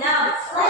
No.